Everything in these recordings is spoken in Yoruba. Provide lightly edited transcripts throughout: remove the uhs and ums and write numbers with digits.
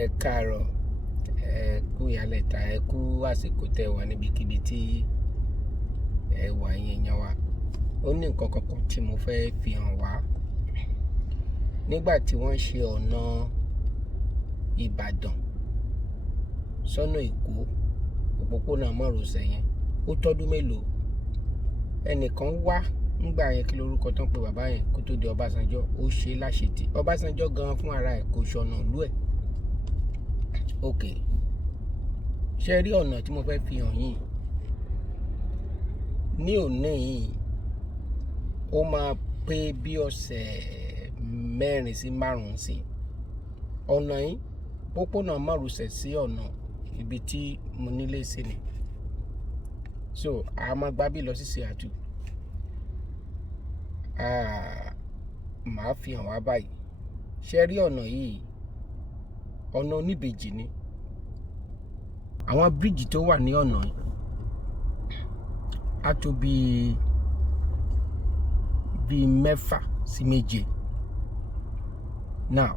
Ẹ káàárọ̀, ẹ kú ìyálẹ̀ta, ẹ kú àsìkò tẹ́ wà níbikíbi tí ẹ wà yẹn yan wa. Ó ní nǹkan kankan tí mo fẹ́ fi hàn wá. Nígbà tí wọ́n ṣe ọ̀nà Ìbàdàn sọ́nà Èkó, òpópónà márosẹ̀ yẹn, ó tọ́dún mélòó. Ẹnìkan wá nígbà yẹn, kí lorúkọ tán pé bàbá yẹn kó tó di Ọbásanjọ́, ó ṣe láṣetì. Ọbásanjọ́ gan fún ara ẹ̀ kò ṣọ̀nà ìlú ẹ̀. Ok, ṣe rí ọ̀nà tí mo fẹ́ fi hàn yín ní òní yìí, ó máa pé bí ọ̀sẹ̀ 4 sí 5 sí. Ọ̀nà yìí, pópónà márosẹ̀ sí ọ̀nà ibi tí mo nílé sí ni. So a máa gbá bí lọ sí Seattle. Màá fi hàn wá báyìí. Ṣe rí ọ̀nà yìí, ọ̀nà oníbejì ni. Àwọn bíríjì tó wà ní ọ̀nà yìí á tó bí 6 sí 7. Now,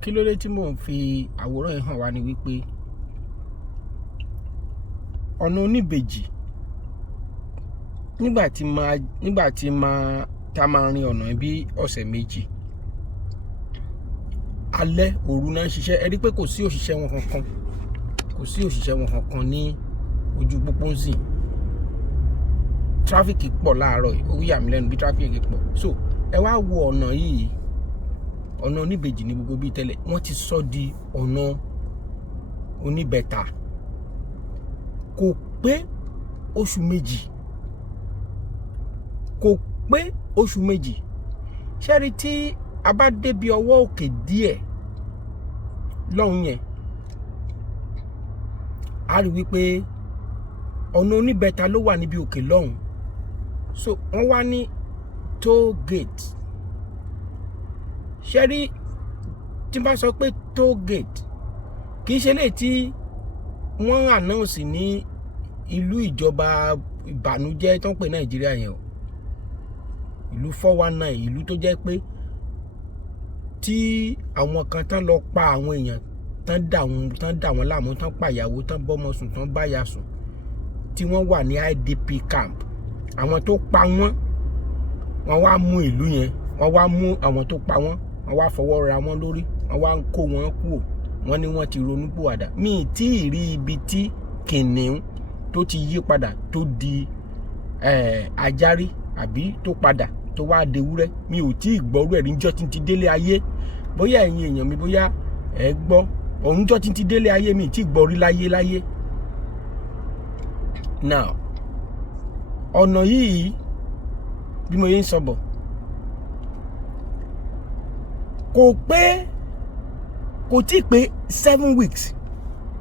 kí ló dé tí mò ń fi àwòrán yìí hàn wá ni wípé ọ̀nà oníbejì, nígbà tí máa rin ọ̀nà bí ọ̀sẹ̀ 2, alẹ́ òru náà ń ṣiṣẹ́. Ẹ rí pé kò sí òṣìṣẹ́ wọn kankan ní ojú pópó ń sìn. Tráfíkì pọ̀ láàárọ̀ yìí, ó yà mí lẹ́nu bí tráfíkì pọ̀. So ẹ wá wo ọ̀nà yìí, ọ̀nà oníbejì ní gbogbo bíi tẹ́lẹ̀, wọ́n ti sọ di ọ̀nà oníbẹ̀ta. Kò pé oṣù méjì. Ṣé rí tí a bá débi ọwọ́ òkè díẹ̀ lọ́hùn yẹn, a rí wípé ọ̀nà oníbẹ̀ta ló wà níbi òkè lọ́hùn. So wọ́n wá ní toll gate. Ṣé rí tí n bá sọ pé toll gate, kì í ṣe léyìí tí wọ́n announce ní ìlú ìjọba ìbànújẹ́ tó ń pè Nàìjíríà yẹn o. Ìlú 419, ìlú tó jẹ́ pé tí àwọn kan tán lọ pa àwọn èèyàn, tán dà wọ́n láàmú, tán pàyàwó, tán bọ́mọ sùn, tán báyà sùn, tí wọ́n wà ní IDP camp. Àwọn tó pa wọ́n wá mú ìlú yẹn, wọ́n wá mú àwọn tó pa wọ́n wá fọwọ́ ra wọ́n lórí, wọ́n wá ń kó wọn kúrò. Wọ́n ní wọ́n ti ronúpìwàdà. Mi ì tí ì rí ibi tí kìnìún tó ti yí padà tó di ajárí àbí tó padà tó wá dewúrẹ́. Mi ò tí ì gbọ́rú ẹ̀rí níjọ́ tí ń ti délé ayé. Bóyá ẹ̀yin èèyàn mi, bóyá ẹ gbọ́, òunjọ́ tí ń ti délé ayé mi ì tí ì gbọ́ rí láyé. Now, ọ̀nà yìí bí mo yé ń sọ̀bọ̀, kò tí ì pé 7 weeks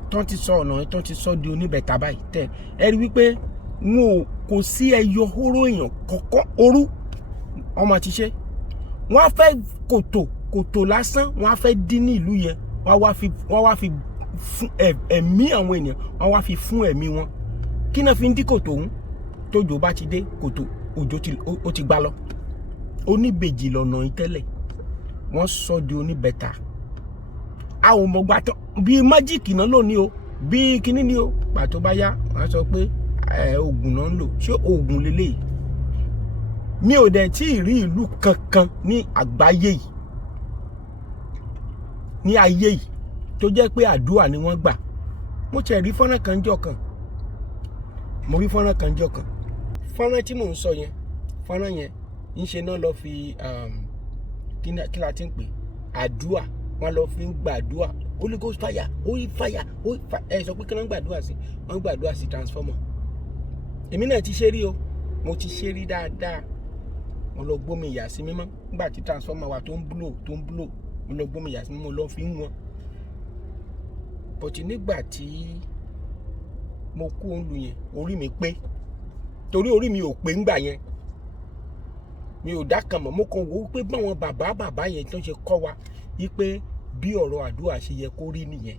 tán ti sọ ọ̀nà yìí, tán ti sọ di oníbẹ̀ta báyìí. Ẹ rí wípé kò sí ẹyọ hóró èèyàn kọ̀ọ̀kan orú ọmọ ti ṣe. Wọ́n á fẹ́ kòtò lásán, wọ́n á fẹ́ dín ní ìlú yẹn, wọ́n wá fi fún ẹ̀mí àwọn ènìyàn, wọ́n wá fi fún ẹ̀mí wọn. Kí náà fi ń dí kòtò òun? Tójò bá ti dé, kòtò òjò ó ti gbá lọ. Oníbejì lọ̀nà yìí tẹ́lẹ̀, wọ́n sọ di oníbẹ̀ta. A ò mọ̀ gbà tán, bí májíìkì náà lónìí o, bí kíní ni o. Pàtó bá yá, wọ́n á sọ pé oògùn náà ń lò. Ṣé oògùn lélẹ́yìí? Mi ò dẹ̀ tí ì rí ìlú kankan ní àgbáyé yìí, ní ayé yìí, tó jẹ́ pé àdúrà ni wọ́n gbà. Mo tiẹ̀ rí fọ́nrán kan jọ́ kan. Fọ́nrán tí mò ń sọ yẹn, fọ́nrán yẹn ń ṣe náà lọ fi kí la ti ń pè, àdúrà. Wọ́n lọ fi ń gbàdúrà. Holy Ghost fire, holy fire. Ẹ sọ pé kí wọ́n gbàdúrà sí? Wọ́n gbàdúrà sí transformer. Èmi náà ti ṣe rí o, mo ti ṣe rí dáadáa. Mo lọ gbómi ìyà sí mímọ́ nígbà tí transformer wa tó ń blow. Mo lọ gbómi ìyà sí mímọ́, lọ fi ń wọn. But nígbà tí mo kú òǹlù yẹn, orí mi pé. Torí orí mi ò pé ńgbà yẹn. Mi ò dákan mọ̀. Mo kàn wò ó pé báwọn bàbá yẹn tó ń ṣe kọ́ wa wípé bí ọ̀rọ̀ àdúrà ṣe yẹ kó rí nìyẹn.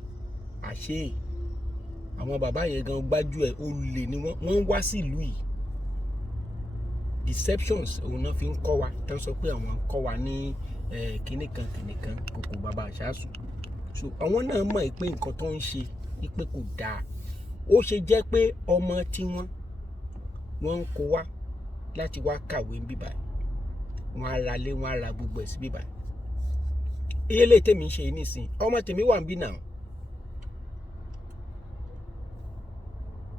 Àṣé àwọn bàbá yẹn gan gbájú ẹ̀, olè ni wọ́n wá sí ìlú yìí. Deceptions òun náà fi ń kọ́ wa, tán sọ pé àwọn kọ́ wa ní kíní kan kòkò bàbá àṣàsùn. so àwọn náà mọ̀ pé nǹkan tó ń ṣe pé kò dáa. Ó ṣe jẹ́ pé ọmọ tí wọ́n ń kó wá láti wá kàwé ń bíbá, wọ́n á ra lé, wọ́n á ra gbogbo ẹ̀ sí bíbá. Iye lè tèmi ń ṣe nísìn, ọmọ tèmi wà ń bí náà.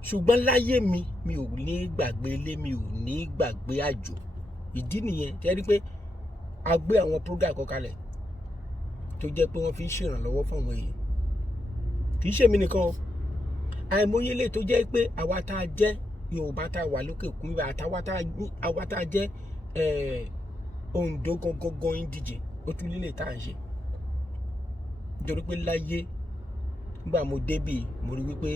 Ṣùgbọ́n láyé mi ò ní gbàgbé ilé, mi ò ní gbàgbé àjò. Ìdí nìyẹn tẹ́ rí pé a gbé àwọn program kan kalẹ̀ tó jẹ́ pé wọ́n fi ń ṣèrànlọ́wọ́ fún àwọn èèyàn. Kì í ṣe mi nìkan o, àìmọye lè tó jẹ́ pé àwa tá a jẹ́ Yorùbá tá a wà lókè òkun níbà, àwa tá a jẹ́ Oǹdó gangan indíje, ó tún lílè tá à ń ṣe. Nítorí pé láyé nígbà mo débì mo rí wípé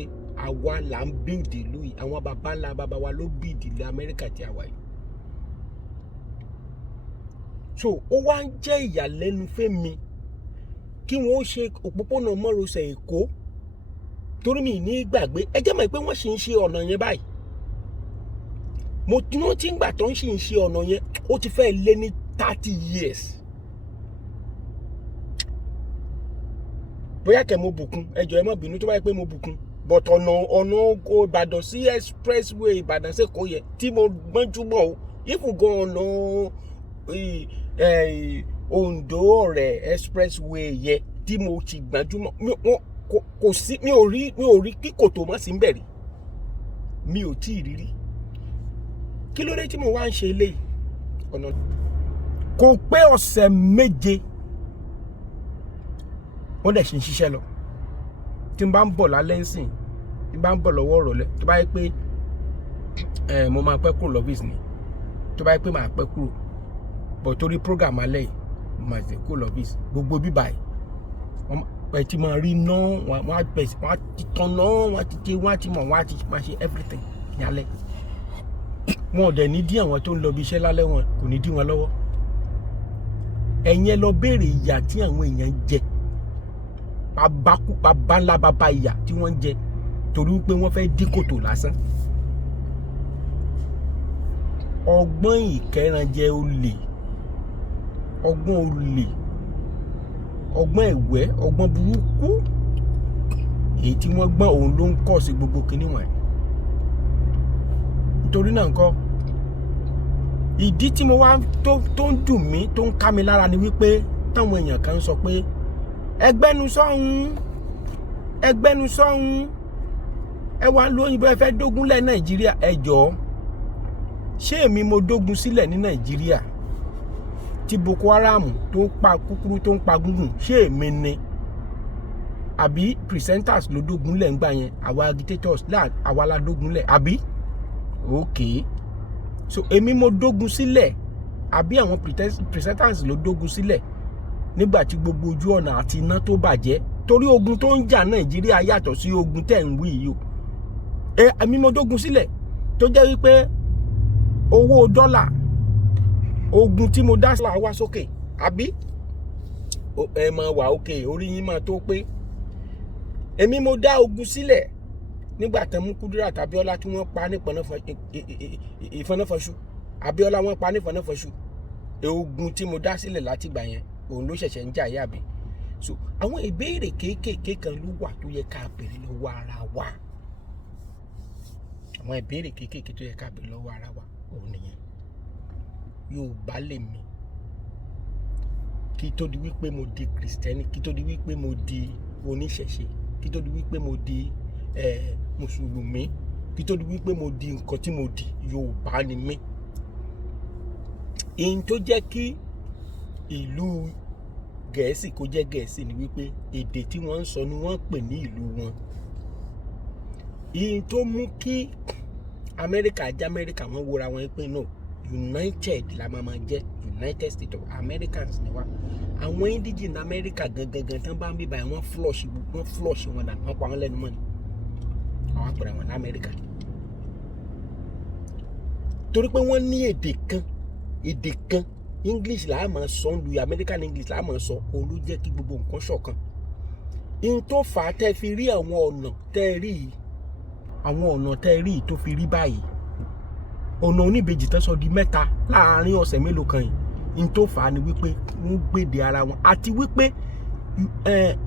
àwa là ń build ìlú yìí, àwọn bàbá ńlá bàbá wa ló build ìlú Amẹ́ríkà tí a wà yìí. So ó wá ń jẹ́ ìyàlẹ́nu fẹ́mi kí wọ́n ṣe òpópónà mọ́rosẹ̀ Èkó, torí mi ní gbàgbé. Ẹ jẹ́ mọ̀ pé wọ́n sì ń ṣe ọ̀nà yẹn báyìí. Mo tí ń gbà tó ń sì ń ṣe ọ̀nà yẹn ó ti fẹ́ lé ní 30 years. Bóyá kẹ́ mo bùkún, ẹ jọ̀ọ́ ẹ má bínú tó bá yẹ pé mo bùkún, but ọ̀nà Ìbàdàn sí expressway Ìbàdàn sí Èkó yẹn tí mo gbọ́njú mọ́ o, ìfúngàn ọ̀nà Oǹdó Ọ̀rẹ́ expressway yẹn tí mo ti gbájúmọ́, kò sí, mi ò rí kí kòtò má sí ń bẹ̀rẹ̀, mi ò tí ì rírí. Kí ló dé tí mo wá ń ṣe eléyìí? Ọ̀nà kò pé ọ̀sẹ̀ méje wọ́n dẹ̀ ṣe ń ṣiṣẹ́ lọ. Tí n bá ń bọ̀ lálẹ́ ńsìn, tí n bá ń bọ̀ lọ́wọ́ ìrọ̀lẹ́, tó bá yẹ pé mo máa pẹ́ kúrò lọ́fíìsì ni, tó bá yẹ pé màá pẹ́ kúrò, bọ̀ torí program alẹ́ yìí mo máa ṣe kúrò lọ́fíìsì. Gbogbo bíbá yìí wọ́n ti máa rí iná, wọ́n á ti tan náà, wọ́n á ti mọ̀, wọ́n á ti máa ṣe everything ní alẹ́. Wọn ò dẹ̀ ní dí àwọn tó ń lọ bí iṣẹ́ lálẹ́, wọn kò ní dí wọn lọ́wọ́. Ẹ̀yin ẹ lọ béèrè ìyà tí àwọn èèyàn jẹ, bàbá ńlá bàbá ìyà tí wọ́n ń jẹ torí pé wọ́n fẹ́ dí kòtò lásán. Ọgbọ́n ìkẹrànjẹ olè, ọgbọ́n olè, ọgbọ́n ẹ̀wẹ́, ọgbọ́n burúkú èyí tí wọ́n gbọ́n òun ló ń kọ́ sí gbogbo kinní wọ̀nyí. Nítorí náà ńkọ́, ìdí tí mo wá tó ń dùn mí, tó ń ká mi lára ni wípé táwọn èèyàn kan ń sọ pé ẹgbẹ́nu sọ́hun, ẹ wá lóyìnbó ẹ fẹ́ dógúnlẹ̀ Nàìjíríà. Ẹ jọ̀ọ́, ṣé èmi mo dógun sílẹ̀ ní Nàìjíríà tí Boko Haram tó ń pa kúkúrú tó ń pa gúngùn? Ṣé èmi ni? Àbí presenters ló dógúnlẹ̀ ńgbà yẹn, àwa agitators àwa la dógúnlẹ̀, àbí? Okay, so èmi mo dógun sílẹ̀ àbí àwọn presenters ló dógun sílẹ̀ nígbà tí gbogbo ojú ọ̀nà àti iná tó bàjẹ́? Torí ogun tó ń jà Nàìjíríà yàtọ̀ sí ogun tẹ̀ ń wí yìí o. Èmi mo dógun sílẹ̀ tó jẹ́ wípé owó dọ́là, ogun tí mo dá sílẹ̀ wá sókè, àbí? Ẹ máa wà òkè, orí yín máa tó pé. Èmi mo dá ogun sílẹ̀ nígbà tán mú Kudirat Abíọ́lá tí wọ́n pa ní ìfọnáfọṣù. Abíọ́lá wọ́n pa ní ìfọnáfọṣù. Ogun tí mo dá sílẹ̀ láti gbà yẹn, òun ló ṣẹ̀ṣẹ̀ ń jà yá bí. So àwọn ìbéèrè kéékèèké kan ló wà tó yẹ ká béèrè lọ́wọ́ ara wa. Àwọn ìbéèrè kéékèèké tó yẹ ká béèrè lọ́wọ́ ara wa òun nìyẹn. Yorùbá lèmi, kí tó di wípé mo di Kristẹni, kí tó di wípé mo di oníṣẹ̀ṣe, kí tó di wípé mo di Mùsùlùmí, kí tó di wípé mo di nǹkan tí mo di, Yorùbá ni mí. Èyí tó jẹ́ kí ìlú Gẹ̀ẹ́sì kó jẹ́ Gẹ̀ẹ́sì ni wípé èdè tí wọ́n ń sọ ni wọ́n pè ní ìlú wọn. Èyí tó mú kí Amẹ́ríkà jẹ́ Amẹ́ríkà, wọ́n wòra wọn pé no, United la máa jẹ́, United States of Americans ni wá. Àwọn indigenous Amẹ́ríkà gangan tán bá ń bíbá wọ́n flush wọn dànù, wọ́n pa wọ́n lẹ́nu mọ́ ni. Àwọn àpẹẹrẹ wọn ní Amẹ́ríkà torí pé wọ́n ní èdè kan English là á máa sọ, lu American English là á máa sọ, òun ló jẹ́ kí gbogbo nǹkan ṣọ̀kan. In tó fà á tẹ́ fi rí àwọn ọ̀nà tẹ́ rí tó fi rí báyìí, ọ̀nà oníbejì tán sọ di mẹ́ta láàárín ọ̀sẹ̀ mélòó kan yìí. In tó fà á ni wípé wọ́n gbèdè ara wọn, àti wípé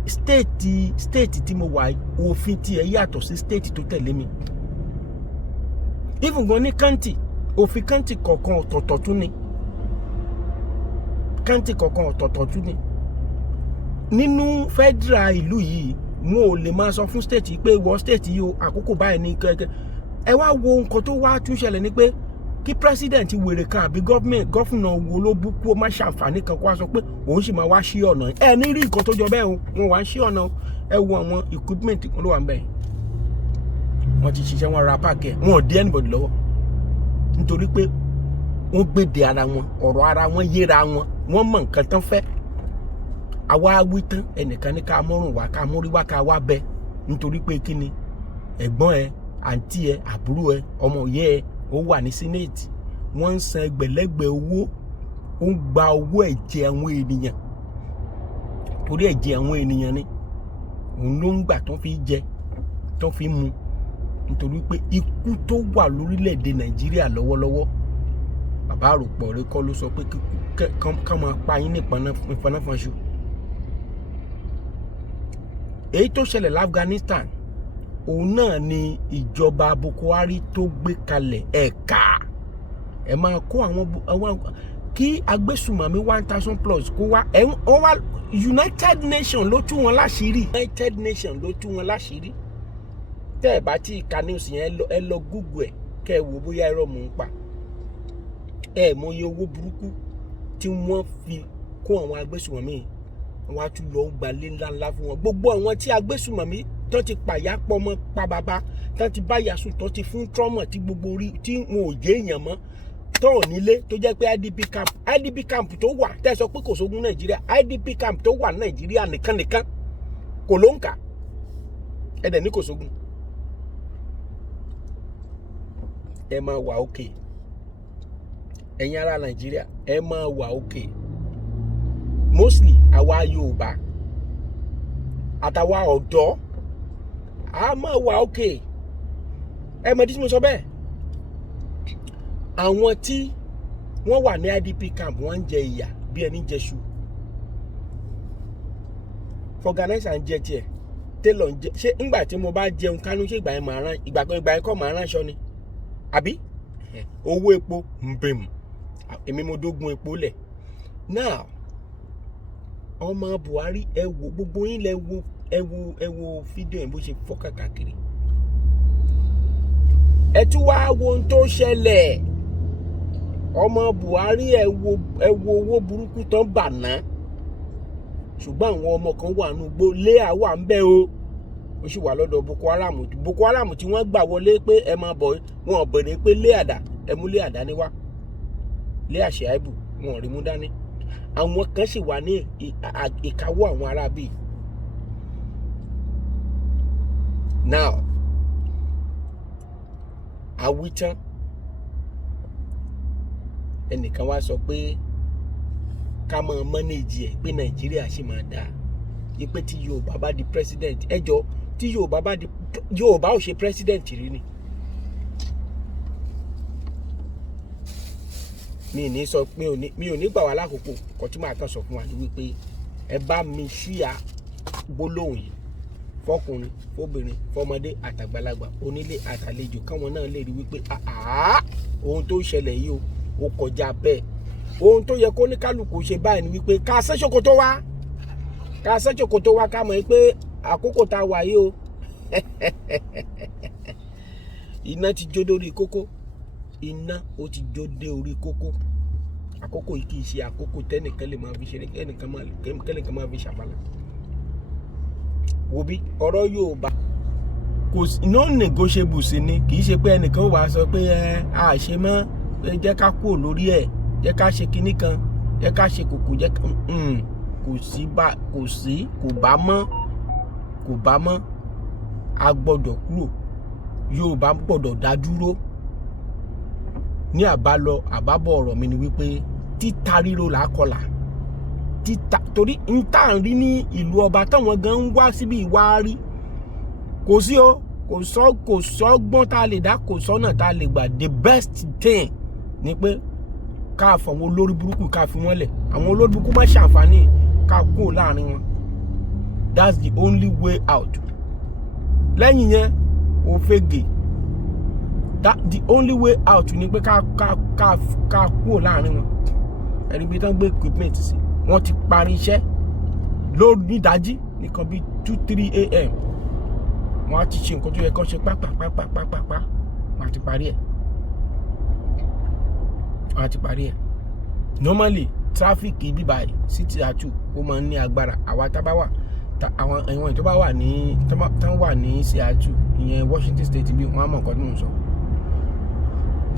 state tí mo wà òfin tí ẹ yàtọ̀ sí state tó tẹ̀lé mi. Even gan ní county òfin county kọ̀ọ̀kan ọ̀tọ̀ọ̀tọ̀ tún ni. County kọ̀ọ̀kan ọ̀tọ̀ọ̀tọ̀ tún ni. Nínú federal ìlú yìí wọn ò lè máa sọ fún state pé wọ state yìí o àkókò báyìí ní kẹ́kẹ́. Ẹ wá wo nǹkan tó wá tún ṣẹlẹ̀ ni pé kí president wèrè kan àbí gọ́fúnà wo ló búkú ó má ṣàǹfààní kan kó wá sọ pé òun sì máa wá sí ọ̀nà. Ẹ ní rí nǹkan tó jọ bẹ́ẹ̀ o wọn wá sí ọ̀nà. Ẹ wo àwọn equipment kan ló wà ń bẹ̀. Wọ́n ti ṣiṣẹ́ wọn ra páàkì ẹ̀ wọn ò dé anybody lọ́wọ́ nítorí pé wọ́n gbèdè ara wọn ọ̀rọ̀ ara wọn yéra wọn wọ́n mọ nǹkan tán fẹ́. Àwa wí tán ẹnìkan ní ká mọ́rùn wá ká mórí wá ká wá bẹ nítorí pé kí ni ẹ̀gbọ́n ẹ àǹtí ẹ àbúrò ẹ ọmọ òye ẹ ó wà ní senate wọ́n ń san ẹgbẹ̀lẹ́gbẹ̀ owó ó ń gba owó ẹ̀jẹ̀ àwọn ènìyàn torí ẹ̀jẹ̀ àwọn ènìyàn ni òun ló ń gbà tó fi jẹ tó fi mu nítorí pé ikú tó wà lórílẹ̀‐èdè Nàìjíríà lọ́wọ́lọ́wọ́ bàbá àròpọ̀ rẹ kọ́ ló sọ pé ká máa pa yín ní ìfanáfanṣu. Èyí tó ṣẹlẹ̀ l'Afghanistan òun náà ni ìjọba Boko Haram tó gbé kalẹ̀ ẹ̀ka ẹ máa kó àwọn kí agbésùmọ̀mí 1000 plus kó wá wọ́n wá United Nations ló tú wọn láṣìírí. United Nations ló tú wọn láṣìírí. Tẹ́ ẹ bá tí ka news yẹn ẹ lọ Google ẹ̀ kẹ́ ẹ wò bóyá irọ́ mò ń pa. Ẹ mọye owó burúkú tí wọ́n fi kó àwọn agbésùmọ̀mí wọ́n á tún lọ gbalé ńláńlá fún wọn. Gbogbo àwọn tí agbésùmọ̀mí tó ti pàyà pọ̀ mọ́ pa bàbá tó ti báyà sùn tó ti fún trauma tí gbogbo orí tí wọn ò jẹ́ èèyàn mọ́ tó ò nílé tó jẹ́ pé IDP camp tó wà tẹ́ sọ pé kò sógun Nàìjíríà IDP camp tó wà Nàìjíríà nìkan kò ló ń kà ẹ̀dẹ̀ ní kò sógun. Ẹ máa wà òkè ẹ̀yin ará Nàìjíríà ẹ máa wà òkè mostly àwa Yorùbá àtàwa ọ̀dọ́ a máa wà òkè. Ẹ mọ̀ tí mo sọ bẹ́ẹ̀ àwọn tí wọ́n wà ní IDP camp wọ́n ń jẹ ìyà bí ẹni jẹṣu organizer ń jẹ tiẹ̀ tailor ń jẹ ṣé ńgbà tí mo bá jẹun kánú ṣé ìgbà yẹn máa rán ìgbà yẹn kọ́ máa ránṣọ ni àbí owó epo ń bẹ̀ mọ́ èmi mo dógun epo lẹ̀. Now ọmọ Buhari ẹ wo gbogbo yín lẹ wo fídíò yẹn bó ṣe fọ́ kàkiri ẹ tún wá wo ohun tó ṣẹlẹ̀ ọmọ Buhari ẹ wo owó burúkú tán bà ná ṣùgbọ́n àwọn ọmọ kan wà nù gbó léà wà ń bẹ o ó sì wà lọ́dọ̀ Boko Haram tí wọ́n gbà wọlé pé ẹ máa bọ̀ wọn ò bẹ̀rẹ̀ pé léàdá ẹ mú léàdá ní wá léàṣẹ àìbù wọn ò rí mú dání àwọn kan sì wà ní ìkáwọ́ àwọn arábì. Now àwítán ẹnìkan wá sọ pé ká máa manage ẹ̀ pé Nàìjíríà sì máa dáa ipe tí Yorùbá bá di president ẹjọ́ tí Yorùbá ò ṣe president rí ni. mi ò ní gbà wá lákòókò kan tí màá kàn sọ fún wa ní wípé ẹ bá mi ṣíà gbólóhùn yìí fọkùnrin fóbìnrin fọmọdé àtàgbàlagbà onílé àtàlejò káwọn náà lè rí wípé ohun tó ṣẹlẹ̀ yìí ó kọjá bẹ́ẹ̀ ohun tó yẹ kó ní kálukú ṣe báyìí ni wípé ká ṣẹ́ ṣòkòtò wá ká mọ̀ pé àkókò tá a wà yìí o iná ti jó dórí kókó iná ó ti jó dé orí kókó àkókò yìí kì í ṣe àkókò tẹ́nìkan lè máa fi ṣeré kẹ́nìkan máa fi ṣàfàlà. Wo bí ọ̀rọ̀ Yorùbá kò no negotiable sí ni kì í ṣe pé ẹnìkan wàá sọ pé a ṣe mọ́ jẹ́ ká kúrò lórí ẹ̀ jẹ́ ká ṣe kinní kan jẹ́ ká ṣe kòkò jẹ́ kò bá mọ́ a gbọ́dọ̀ kúrò Yorùbá gbọ́dọ̀ dá dúró. Ní àbábọ̀ ọ̀rọ̀ mi ni wípé títa ríro là á kọlà torí n tá à ń rí ní ìlú ọba táwọn gan ń wá síbi ìwà rí kò sí o kò sọ́gbọ́n tá a lè dá kò sọ́nà tá a lè gbà the best thing ni pé ká fọwọ́ olórí burúkú ká fi wọ́n lẹ̀ àwọn olórí burúkú má ṣàǹfààní ká kú láàrin wọn that's the only way out. Lẹ́yìn yẹn ó fege. That the only way out ni pé ká kúrò láàrin wọn. Ẹni bí tán gbé equipment sí wọ́n ti parí iṣẹ́ lórí ìdájí nìkan bí 2-3 a.m. wọ́n á ti ṣe nǹkan tó yẹ kó ṣe pápápápápápá wọ́n á ti parí ẹ̀. Normally traffic ibi báyìí city atu ó máa ń ní agbára. Àwa tá bá wà àwọn ẹ̀wọ̀n tó bá wà ní tán wà ní Seattle ìyẹn Washington State bí wọ́n á mọ̀ nǹkan tí mò ń sọ.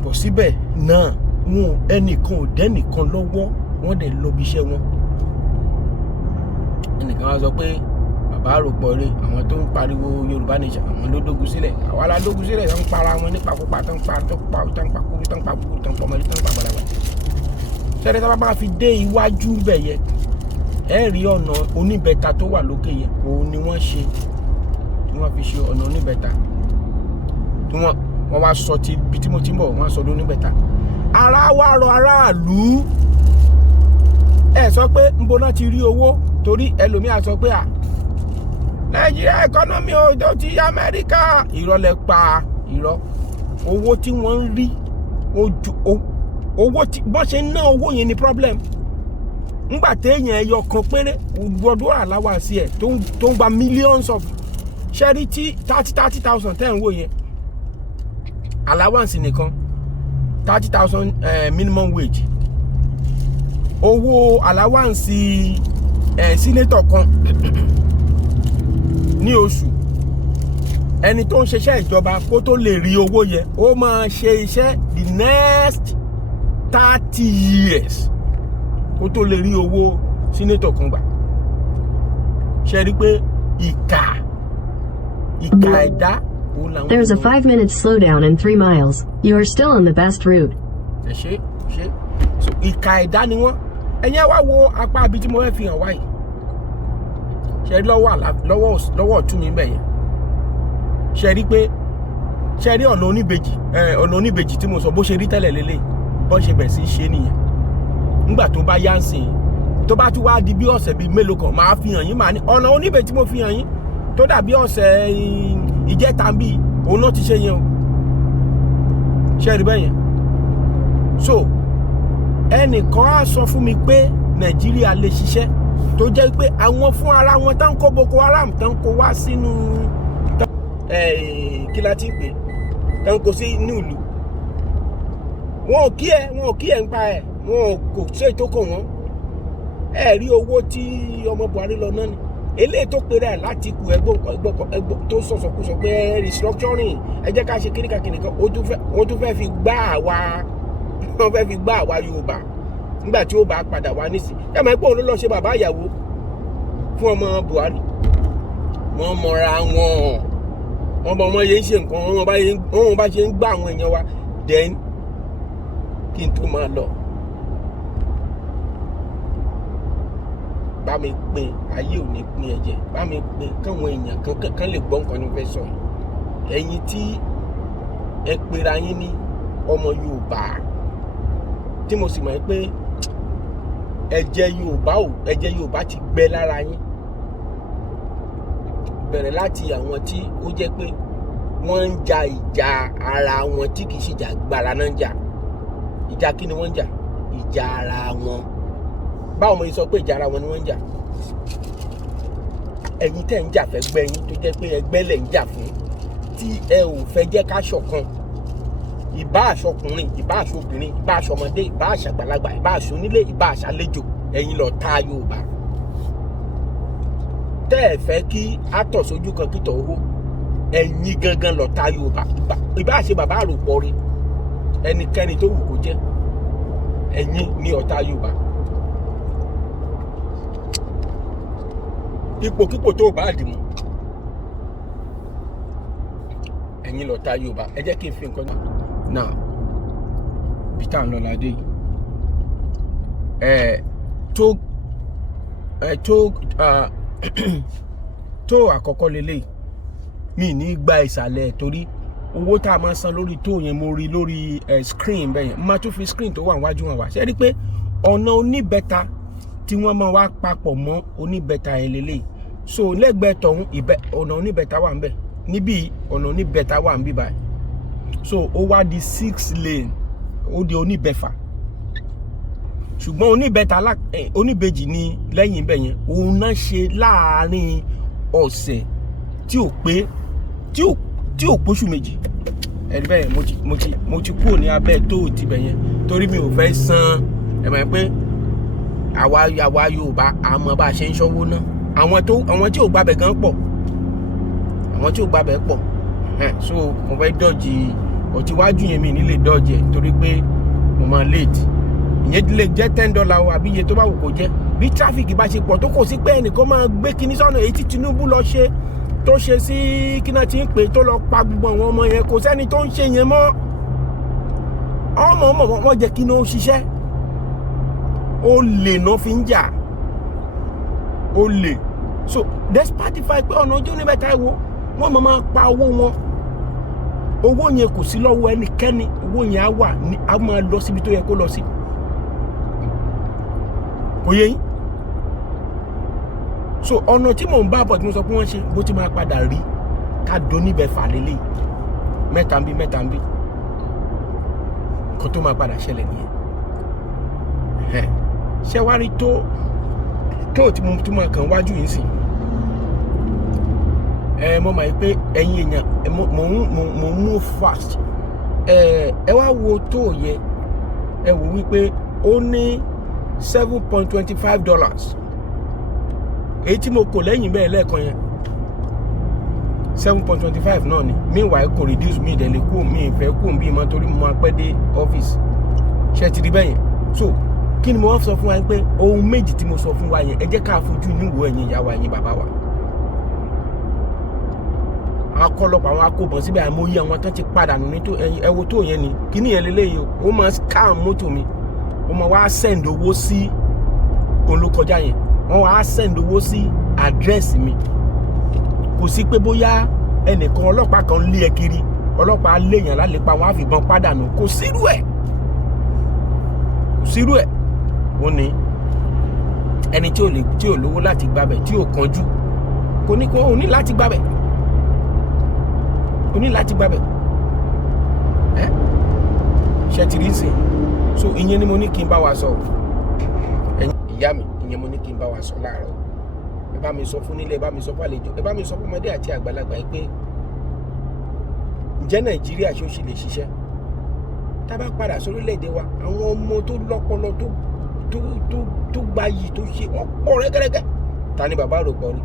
Bọ̀ síbẹ̀ náà wọn ẹnìkan ò dẹ́nìkan lọ́wọ́ wọ́n dẹ̀ lọ bí iṣẹ́ wọn. Ẹnìkan wá sọ pé bàbá àròpọ̀ rẹ̀ àwọn tó ń pariwo Yorùbá nation àwọn ló dógun sílẹ̀ àwa la dógun sílẹ̀ tán ń para wọn nípakúpa tán ń pa kúrú tán ń pa ọmọdé tán ń pa balaba. Ṣẹ́ni tá bá máa fi dé iwájú bẹ̀ yẹ ẹ rí ọ̀nà oníbẹ̀ta tó wà lókè yẹn òun ni wọ́n ṣe tí wọ́n fi ṣe ọ̀nà oníbẹ̀ta tí wọ́n wá sọ ti ibi tí mo ti ń bọ̀ wọ́n sọ lóníbẹ̀ta. Ara wa rọ aráàlú ẹ sọ pé nbo náà ti rí owó torí ẹlòmíà sọ pé Nàìjíríà economy ò ti Amẹ́ríkà ìrọ̀lẹ́ pa ìrọ̀ owó tí wọ́n ń rí owó tí bọ́n ṣe ń ná owó yẹn ni problem. Ńgbà téèyàn ẹyọ kan péré gbọdọ̀ àláwà sí ẹ̀ tó ń gba millions of charity 30,000 tẹ́ ń wò yẹn allowance nìkan 30,000 minimum wage owó allowance senator kan ní oṣù ẹni tó ń ṣiṣẹ́ ìjọba kó tó lè rí owó yẹn ó máa ṣe iṣẹ́ the next 30 years kó tó lè rí owó senator kan gbà. Ṣe rí pé ìkà ẹ̀dá. There's a 5-minute slowdown in 3 miles. You are still on the best route. Ṣe so ìkà ẹ̀dá ni wọ́n. Ẹ̀yin wá wo apá ibi tí mo fẹ́ fi hàn wáyìí. Ṣe rí lọ́wọ́ ọ̀tún mi bẹ̀ yẹn. Ṣe rí pé ṣe rí ọ̀nà oníbejì tí mo sọ bó ṣe rí tẹ́lẹ̀ lélẹ̀ bọ́n ṣe bẹ̀ sí ṣe nìyẹn. Nígbà tó bá yá ń sìn tó bá tún wá di bí ọ̀sẹ̀ bíi mélòó kan máa fi hàn yín máa ní ọ̀nà oníbejì tí mo fi hàn yín tó dàbí ọ̀sẹ̀ ìjẹta bí òun náà ti ṣe yẹn o. Ṣe rí bẹ́ẹ̀ yẹn. So ẹnìkan á sọ fún mi pé Nàìjíríà lè ṣiṣẹ́ tó jẹ́ pé àwọn fún ara wọn tán kó Boko Haram tán kó wá sínú kí la ti pè tán kó sí inú ìlú wọn ò kí ẹ ń pa ẹ wọn kò ṣe tó kàn wọn ẹ rí owó tí ọmọ Buhari lọ náà ni eléyìí tó pèrè ẹ láti kú ẹgbọ́ tó sọ̀sọ̀kúsọ pé restructuring ẹ jẹ́ ká ṣe kíníkàkíníkan ó tún fẹ́ fi gbá àwa Yorùbá nígbà tí ó bá padà wá nísì ẹ mọ̀ pé òun ló lọ ṣe bàbá ìyàwó fún ọmọ Buhari wọ́n mọ̀ra wọn ọmọ yẹn ń ṣe nǹkan wọn bá ṣe ń gbá àwọn èèyàn wa then kí n tó máa lọ bá mi pín ayé ò ní pín ẹ̀jẹ̀ bá mi pín káwọn èèyàn kan lè gbọ́ nǹkan ní fẹ́ sọ yìí ẹ̀yin tí ẹ pera yín ní ọmọ Yorùbá tí mo sì mọ̀ pé ẹ̀jẹ̀ Yorùbá ti gbẹ lára yín bẹ̀rẹ̀ láti àwọn tí ó jẹ́ pé wọ́n ń ja ìjà ara wọn tí kì í ṣe ìjà gbára náà ń jà ìjà kí ni wọ́n ń jà ìjà ara wọn báwo mo sọ pé ìjà ara wọn ni wọ́n ń jà ẹ̀yin tẹ́ ń jà fẹ́ gbẹ́ yín tó jẹ́ pé ẹgbẹ́ lẹ̀ ń jà fún tí ẹ ò fẹ́ jẹ́ ká ṣọ̀kan ìbá aṣọkùnrin ìbá aṣọbìnrin ìbá aṣọmọdé ìbá aṣàgbàlagbà ìbá aṣonílé ìbá aṣàlejò ẹ̀yin lọ ta Yorùbá tẹ́ ẹ fẹ́ kí atọ̀ sójú kan kítọ̀ owó ẹ̀yin gangan lọ ta Yorùbá ìbá ṣe bàbá àròpọ̀ rẹ̀ ẹnikẹ́ni tó wù kó jẹ́ ẹ̀yin ní ọ̀tá Yorùbá ipòkípò tó bá dìmú ẹ̀yin lọ ta Yorùbá ẹ jẹ́ kí n fi nǹkan náà peter ńlọládé tó àkọ́kọ́ lélẹ̀ mi ní gba ìsàlẹ̀ torí owó tá a máa san lórí tó yẹn mo rí lórí screen bẹ́ẹ̀ yẹn máa tún fi screen tó wà níwájú wọn wá ṣe rí pé ọ̀nà oníbẹ̀ta tí wọ́n máa wá papọ̀ mọ́ oníbẹ̀ta yẹn lélẹ̀ so lẹ́gbẹ̀ẹ́ tọ̀hún ọ̀nà oníbẹ̀ta wà ń bẹ̀, níbí ọ̀nà oníbẹ̀ta wà ń bí báyìí, so ó wá di 6 lane, ó di oníbẹ̀fà, ṣùgbọ́n oníbejì ní lẹ́yìn ibẹ̀ yẹn òun náà ṣe láàárín ọ̀sẹ̀ tí ò póṣù méjì. ẹ̀rí bẹ́ẹ̀ mo ti kúrò ní abẹ́ tó ti bẹ̀ yẹn torí mi ò fẹ́ san ẹ̀mọ̀ pé àwa Yorùbá àmọ́ bá a ṣe ń ṣọ́wó náà, àwọn tí ò gbàbẹ̀ gan pọ̀, àwọn tí ò gbàbẹ̀ pọ̀, so mo fẹ́ dọ́jì ọtí wájú yẹn mi nílé dọ́jì ẹ̀ torí pé mo máa late, ìyẹn lè jẹ́ $10 o àbí iye tó bá wù kó jẹ́, bí tráfíkì bá ṣe pọ̀ tó kò sí pé ẹnìkan máa gbé kinní sọ́nà èyí tí Tinubu lọ ṣe tó ṣe sí kíná tí ń pè tó lọ pa gbogbo àwọn ọmọ yẹn, kò sẹ́ni tó ń ṣe yẹn mọ́, ọmọ wọn jẹ́ kí ní ó ṣiṣẹ́, ó lè náà fi ń jà, ó lè, so despite the fact pé ọ̀nà ojú oníbẹ̀ta ẹ̀wọ̀ wọ́n máa pa owó yẹn kò sí lọ́wọ́ ẹnikẹ́ni, owó yẹn á máa lọ síbi tó yẹ kó lọ sí, kò yẹ yín. So ọ̀nà tí mò ń bá bọ̀ tí mo sọ pé wọ́n ṣe bó ti máa padà rí ká do níbẹ̀ fà lélẹ̀ mẹ́ta ń bí nǹkan tó máa padà ṣẹlẹ̀ nìyẹn. ṣé wá rí tó tí mo tún máa kàn wájú yìí sìn, mo máa yí pé ẹ̀yin èèyàn mo move fast, ẹ wá wo tó yẹ, ẹ wò wípé ó ní $7.25, èyí tí mo kò lẹ́yìn bẹ́ẹ̀ lẹ́ẹ̀kan yẹn 7.25 náà ni, meanwhile kò reduce mi ìdẹ̀lẹ̀ kú mi ìfẹ́ kú bí mọ́ torí mo máa pẹ́ dé ọ́fíìsì, ṣe ti rí bẹ́yẹn. So kí ni mo wá sọ fún wa pé ohun méjì tí mo sọ fún wa yẹn ẹ jẹ́ ká fojú níwò ẹ̀yin ìyá wa ẹ̀yin bàbá wa, akọlọpọ̀ àwọn akóbọn síbẹ̀ àìmọye àwọn tán ti padà nù ní tó ẹwọ tó yẹn ni kí ni yẹn lélẹ́yìí ó máa scam mọ́tò mi, ó máa wá send owó sí olùkọjá yẹn, wọ́n wá send owó sí àdírẹ́sì mi, kò sí pé bóyá ẹnìkan ọlọ́pàá kan lé ẹ kiri, ọlọ́pàá léèyàn lálépa wọn á fìbọn pàdánù, kò sírú ẹ̀, wọ́n ní ẹni tí ò lówó láti gbabẹ̀, tí ò kánjú kò ní kó o ní láti gbabẹ̀, ṣe ti rí sí. So ìyẹn ni mo ní kí n bá wa sọ, ẹ̀yin ìyá mi, ìyẹn mo ní kí n bá wa sọ láàárọ̀, ẹ bá mi sọ fún nílé, ẹ bá mi sọ fún àlejò, ẹ bá mi sọ fún ọmọdé àti àgbàlagbà yìí pé ǹjẹ́ Nàìjíríà ṣó ṣe lè ṣiṣẹ́ tá bá padà sórílẹ̀-èdè wa, àwọn ọmọ tó lọ́pọlọ tó gbayì tó ṣe wọ́n pọ̀ rẹ́gẹ́rẹ́gẹ́, ta ni bàbá àròpọ̀ rí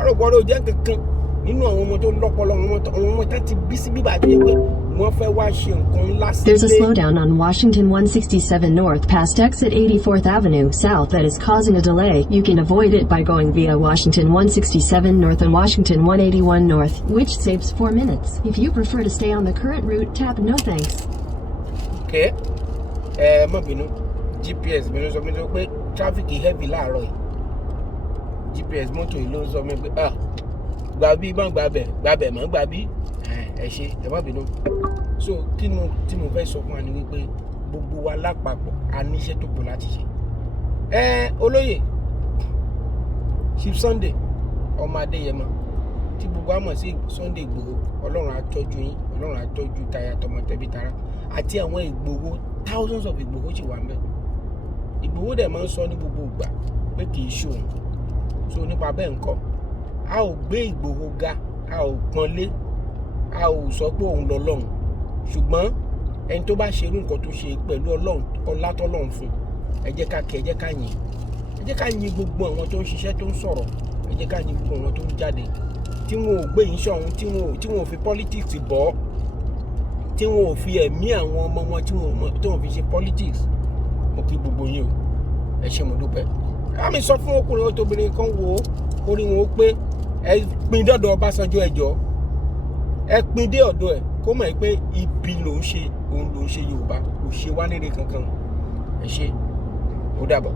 àròpọ̀ rí ò jẹ́ kankan nínú àwọn ọmọ tó lọ́pọlọ, àwọn ọmọ tá ti bí sí bíbà tó yẹ pé wọ́n fẹ́ wá ṣe nǹkan ńlá sílé. There's a slowdown on Washington 167 North past exit 84th Avenue South that is causing a delay. You can avoid it by going via Washington 167 North and Washington 181 North, which saves 4 minutes. If you prefer to stay on the current route, tap no thanks. Okay. Má bínú. GPS mi ló sọ mi pé traffic heavy láàárọ̀ yìí. GPS mọ́tò yìí ló sọ mi pé gbàbí má gbàbẹ̀ má gbàbí. Ẹ ṣé, ẹ má bínú. So tí mo fẹ́ sọ fún wa ni wípé gbogbo wa lápapọ̀ a níṣẹ́ tó pọ̀ láti ṣe. Olóyè Chief Sunday ọmọ Adéyẹmọ tí gbogbo wa mọ̀ sí Sunday Ìgbòho, Ọlọ́run á tọ́jú yín, Ọlọ́run á tọ́jú táyà tọmọ tẹbí tará, àti àwọn Ìgbòho, thousands of Ìgbòho ṣì wà ńbẹ̀. Ìgbòho dẹ̀ máa ń sọ ní gbogbo ìgbà pé kì í ṣòun. So nípa bẹ́ẹ̀ ńkọ́, a ò gbé Ìgbòho ga, a ò pọ́nlé, a ò sọ pé òun lọ́lọ́run, ṣùgbọ́n ẹni tó bá ṣe irú nǹkan tó ṣe pẹ̀lú Ọlọ́run, ọlá tọ́lọ́run fún, ẹ jẹ́ ká kẹ́, ẹ jẹ́ ká yìn, ẹ jẹ́ ká yìn gbogbo àwọn tó ń ṣiṣẹ́ tó ń sọ̀rọ̀, ẹ jẹ́ ká yìn gbogbo àwọn tó ń jáde, tí wọn ò gbé yín ṣọ̀hún, tí wọn ò fi politics bọ́, tí wọn ò fi ẹ̀mí àwọn ọmọ wọn tí wọn fi ṣe politics. Mo kí gbogbo yín o, ẹ ṣé mo dúpẹ́. Ká mi sọ fún ọkùnrin ọtọbìnrin kan wo orí wọn ó pé ẹ pin dọ́dọ̀ Ọbásanjọ́ ẹjọ́, ẹ pin dé ọ̀dọ̀ ẹ̀ kó mọ̀ pé ibi ló ń ṣe, òun ló ń ṣe Yorùbá, kò ṣe wá nílé kankan. Ẹ ṣé, ó dàbọ̀.